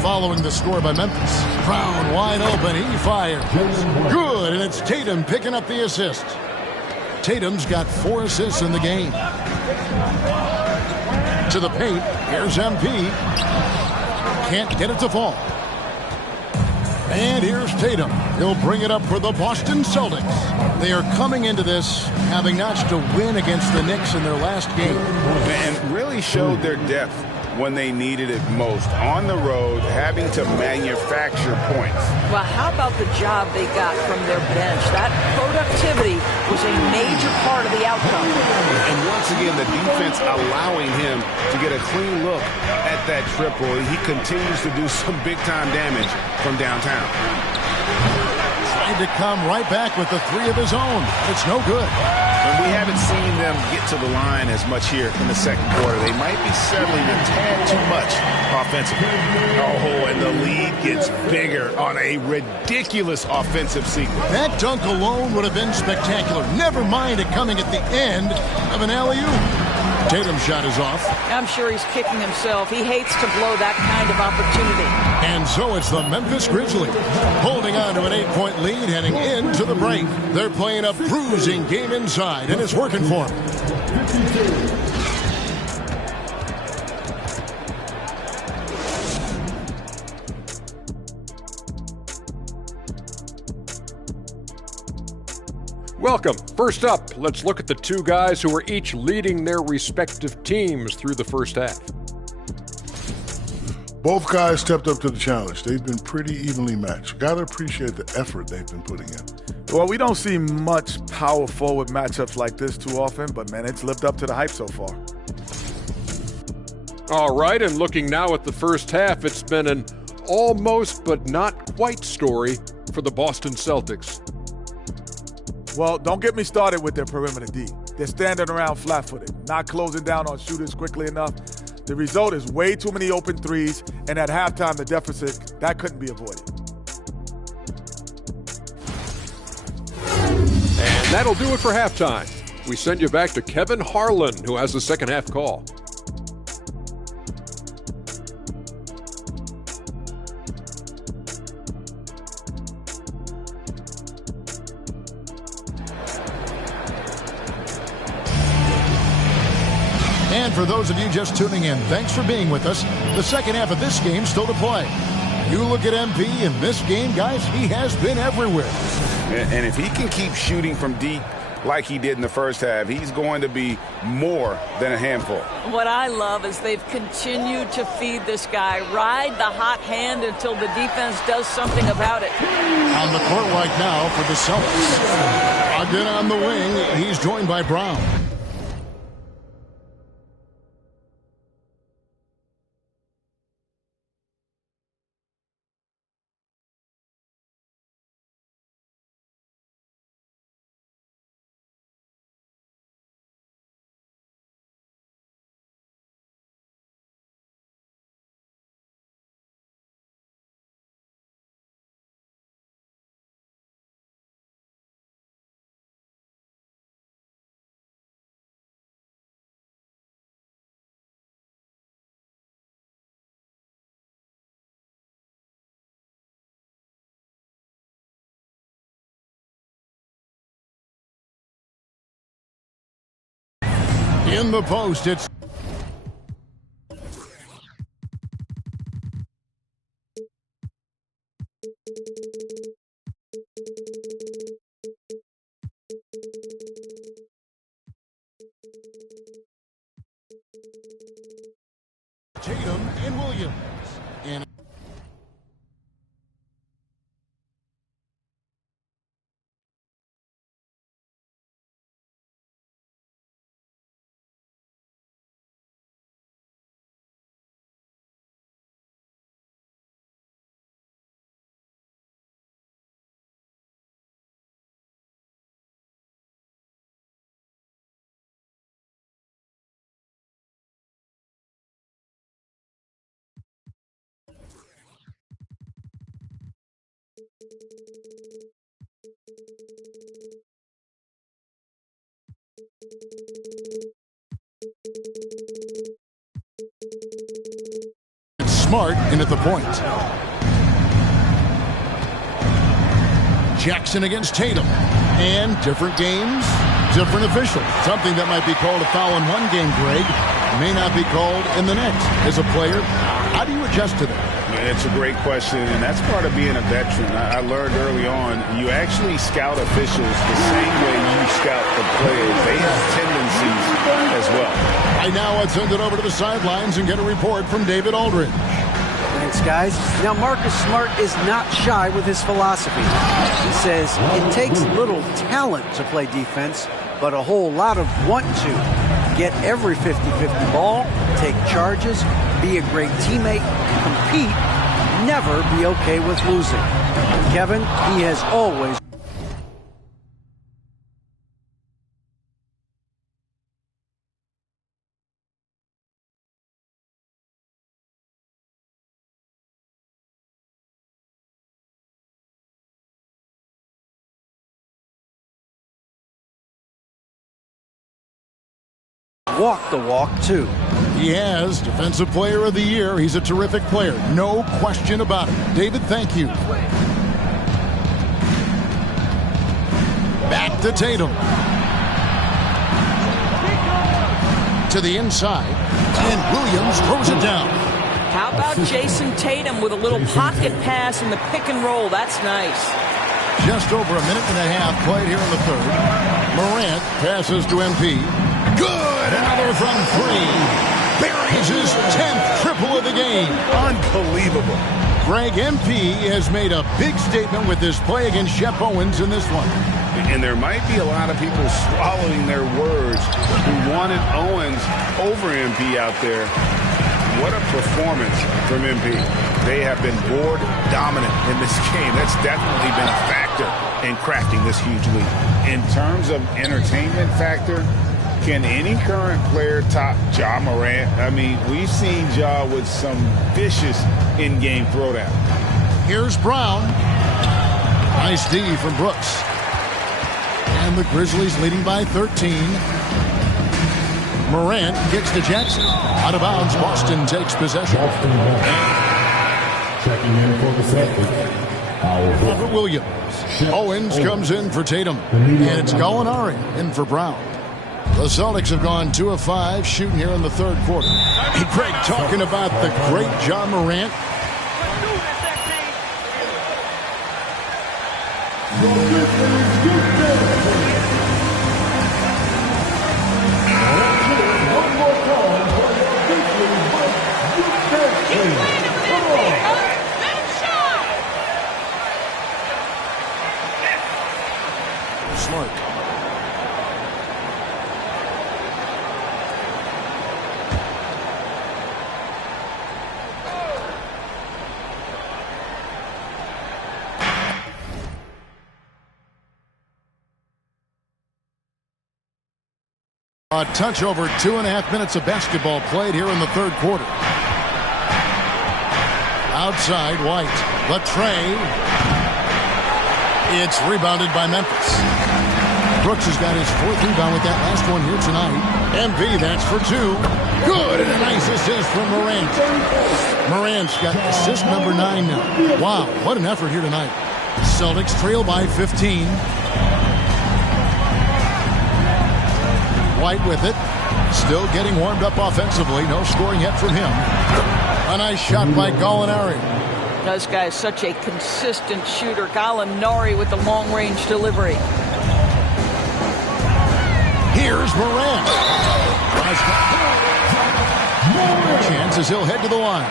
following the score by Memphis. Brown wide open. He fires. Good, and it's Tatum picking up the assist. Tatum's got 4 assists in the game. To the paint. Here's MP. Can't get it to fall. And here's Tatum. He'll bring it up for the Boston Celtics. They are coming into this having notched a win against the Knicks in their last game. And really showed their depth when they needed it most. On the road, having to manufacture points. Well, how about the job they got from their bench? That productivity was a major part of the outcome. And once again, the defense allowing him to get a clean look at that triple. He continues to do some big-time damage from downtown. Tried to come right back with the 3 of his own. It's no good. And we haven't seen them get to the line as much here in the second quarter. They might be settling a tad too much offensively. Oh, and the lead gets bigger on a ridiculous offensive sequence. That dunk alone would have been spectacular. Never mind it coming at the end of an alley-oop. Tatum's shot is off. I'm sure he's kicking himself. He hates to blow that kind of opportunity. And so it's the Memphis Grizzlies holding on to an 8-point lead heading into the break. They're playing a bruising game inside, and it's working for them. Welcome. First up, let's look at the 2 guys who are each leading their respective teams through the first half. Both guys stepped up to the challenge. They've been pretty evenly matched. Got to appreciate the effort they've been putting in. Well, we don't see much power forward matchups like this too often, but, man, it's lived up to the hype so far. All right, and looking now at the first half, it's been an almost but not quite story for the Boston Celtics. Well, don't get me started with their perimeter D. They're standing around flat-footed, not closing down on shooters quickly enough. The result is way too many open threes, and at halftime, the deficit, that couldn't be avoided. And that'll do it for halftime. We send you back to Kevin Harlan, who has the second half call. And for those of you just tuning in, thanks for being with us. The second half of this game still to play. You look at MP in this game, guys, he has been everywhere. And if he can keep shooting from deep like he did in the first half, he's going to be more than a handful. What I love is they've continued to feed this guy, ride the hot hand until the defense does something about it. On the court right now for the Celtics. Again on the wing, he's joined by Brown. In the post, it's Tatum and Williams. And Smart in at the point. Jackson against Tatum. And different games, different officials. Something that might be called a foul in one game, Greg, may not be called in the next. As a player, how do you adjust to that? It's a great question, and that's part of being a veteran. I learned early on, you actually scout officials the same way you scout the players. They have tendencies as well. Right now, let's send it over to the sidelines and get a report from David Aldridge. Thanks, guys. Now, Marcus Smart is not shy with his philosophy. He says it takes little talent to play defense, but a whole lot of want to. Get every 50-50 ball, take charges, be a great teammate, compete, never be okay with losing. Kevin, he has always walk the walk, too. He has Defensive Player of the Year. He's a terrific player. No question about it. David, thank you. Back to Tatum. To the inside. And Williams throws it down. How about Jason Tatum with a little pocket pass in the pick and roll? That's nice. Just over a minute and a half played here in the third. Morant passes to MP. Good! Another from three. Buries his 10th triple of the game. Unbelievable. Greg, MP has made a big statement with his play against Shep Owens in this one. And there might be a lot of people swallowing their words who wanted Owens over MP out there. What a performance from MP. They have been board dominant in this game. That's definitely been a factor in crafting this huge lead. In terms of entertainment factor, can any current player top Ja Morant? I mean, we've seen Ja with some vicious in-game throwdown. Here's Brown. Nice D from Brooks. And the Grizzlies leading by 13. Morant gets to Jackson. Out of bounds, Boston takes possession. Checking in for the Celtics. Robert Williams. Owens comes in for Tatum. And it's Gallinari in for Brown. The Celtics have gone 2 of 5 shooting here in the third quarter. Hey, Greg, talking about the great Ja Morant. Smart. A touch over 2.5 minutes of basketball played here in the third quarter. Outside, White. Latrey. It's rebounded by Memphis. Brooks has got his 4th rebound with that last one here tonight. MP, that's for 2. Good, and a nice assist from Morant. Morant's got assist number 9 now. Wow, what an effort here tonight. Celtics trail by 15. White with it. Still getting warmed up offensively. No scoring yet from him. A nice shot by Gallinari. This guy is such a consistent shooter. Gallinari with the long-range delivery. Here's Morant. Chances he'll head to the line.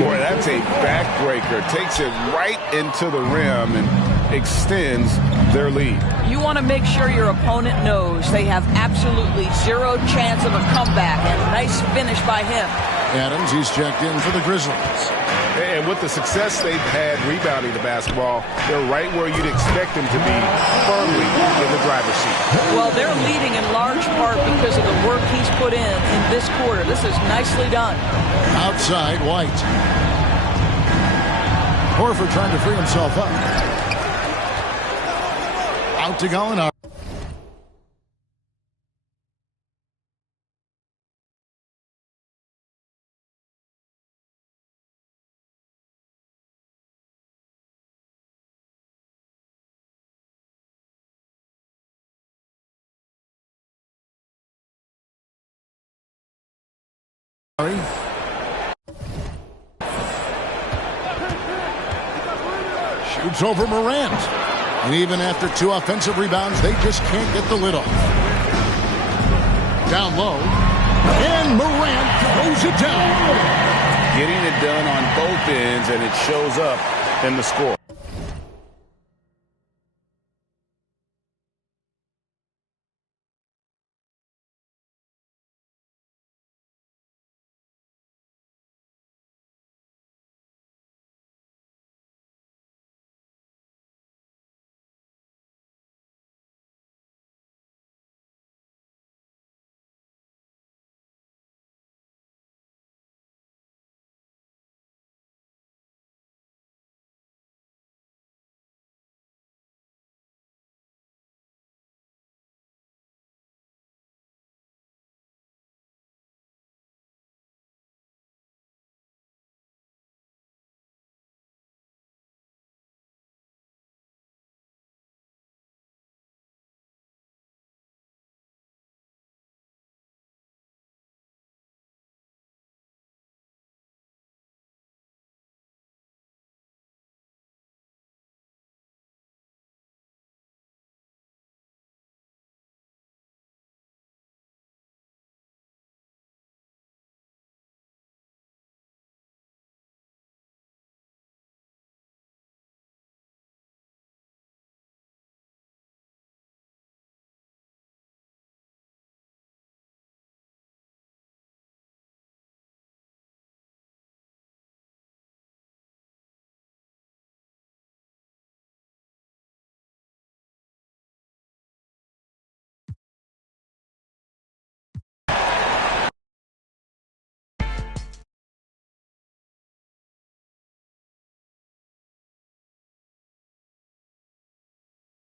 Boy, that's a backbreaker. Takes it right into the rim and extends their lead. You want to make sure your opponent knows they have absolutely zero chance of a comeback. And a nice finish by him. Adams, he's checked in for the Grizzlies. And with the success they've had rebounding the basketball, they're right where you'd expect them to be, firmly in the driver's seat. Well, they're leading in large part because of the work he's put in this quarter. This is nicely done. Outside, White. Horford trying to free himself up. Out to Gallinari. Shoots over Morant. And even after 2 offensive rebounds, they just can't get the lid off. Down low. And Morant throws it down. Getting it done on both ends, and it shows up in the score.